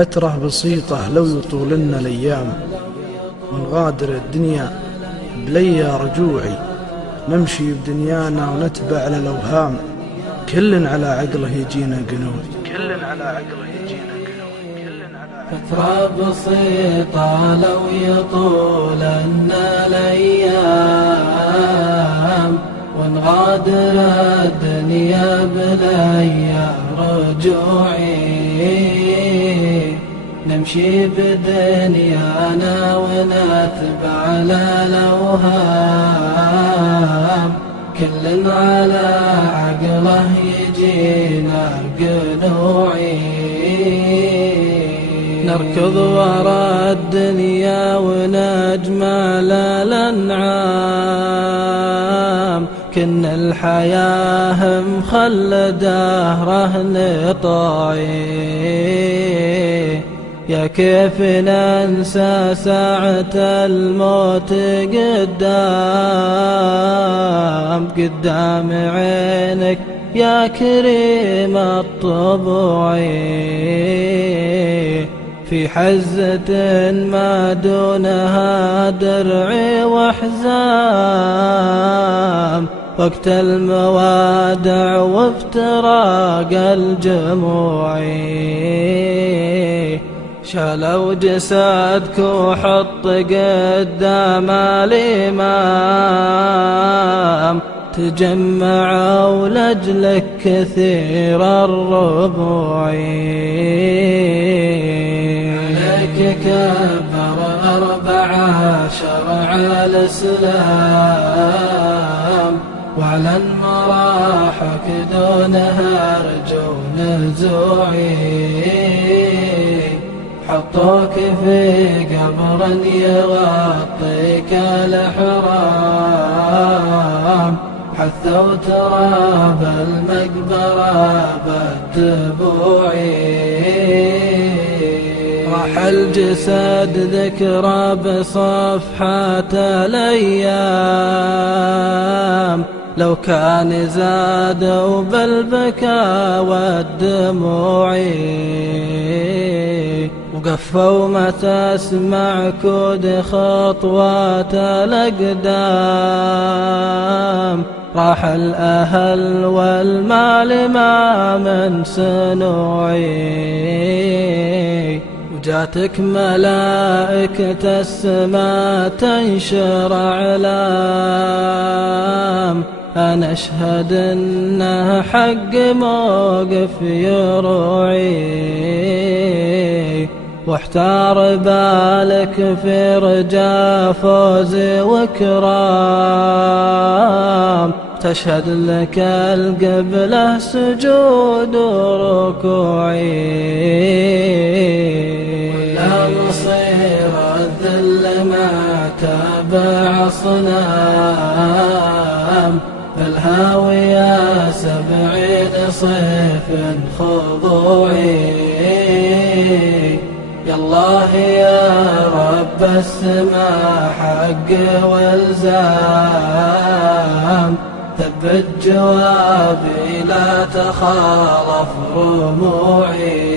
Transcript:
فترة بسيطة لو يطول لنا الأيام، ونغادر الدنيا بليا رجوعي، نمشي بدنيانا ونتبع للأوهام، كل على عقله يجينا قنوع. فترة بسيطة لو يطول لنا الأيام، ونغادر الدنيا بليا رجوعي، نمشي بدنيانا ونتبع للأوهام، كل على عقله يجينا قنوعي، نركض ورا الدنيا ونجمل الأنعام، كن الحياة مخلده رهن طاعي، يا كيف ننسى ساعة الموت قدام عينك يا كريم الطبوعي، في حزة ما دونها درعي وحزام، وقت الموادع وافتراق الجموعي، شالوا جسدك وحط قدام الإمام، تجمعوا لأجلك كثير الربوعي، عليك كبر 14 على الإسلام، وعلى المراحك دونها أرجو نزوعي، حطوك في قبر يغطيك الإحرام، حثوا تراب المقبرة بالدموعي، راح الجسد ذكرى بصفحات الأيام، لو كان زادوا بالبكاء والدموعي، وقفوا ما تسمع كود خطوات الأقدام، راح الأهل والمال ما من سنوعي، وجاتك ملائكة السماء تنشر أعلام، أنا أشهد إنه حق موقف يروعي، واحتار بالك في رجا فوز وكرام، تشهد لك القبلة سجود وركوعي، ولا مصير الذل ما تابع صنام، فالهاوية 70 صيف خضوعي، يا الله يا رب السماء حق والزام، ثبت جوابي لا تخالف رموعي.